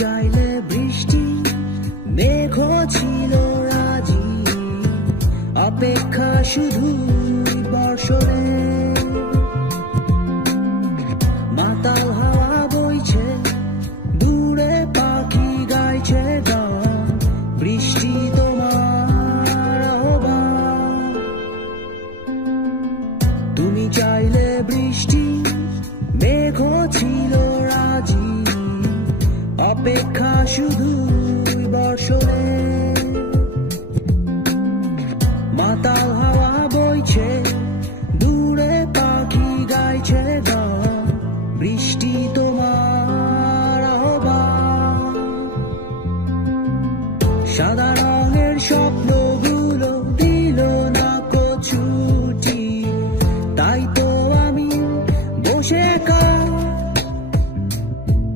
চাইলে বৃষ্টি মেঘও ছিল রাজি, অপেক্ষা শুধু বর্ষণে। মাতাল হাওয়া বইছে, দূরে পাখি গাইছে গান, বৃষ্টি তোমার আহ্বান। তুমি চাইলে বৃষ্টি মেঘও ছিল রাজি, অপেক্ষা শুধু বর্ষণে। মাতাল হাওয়া বইছে, দূরে পাখি গাইছে গান, বৃষ্টি তোমার আহ্বান। সাদা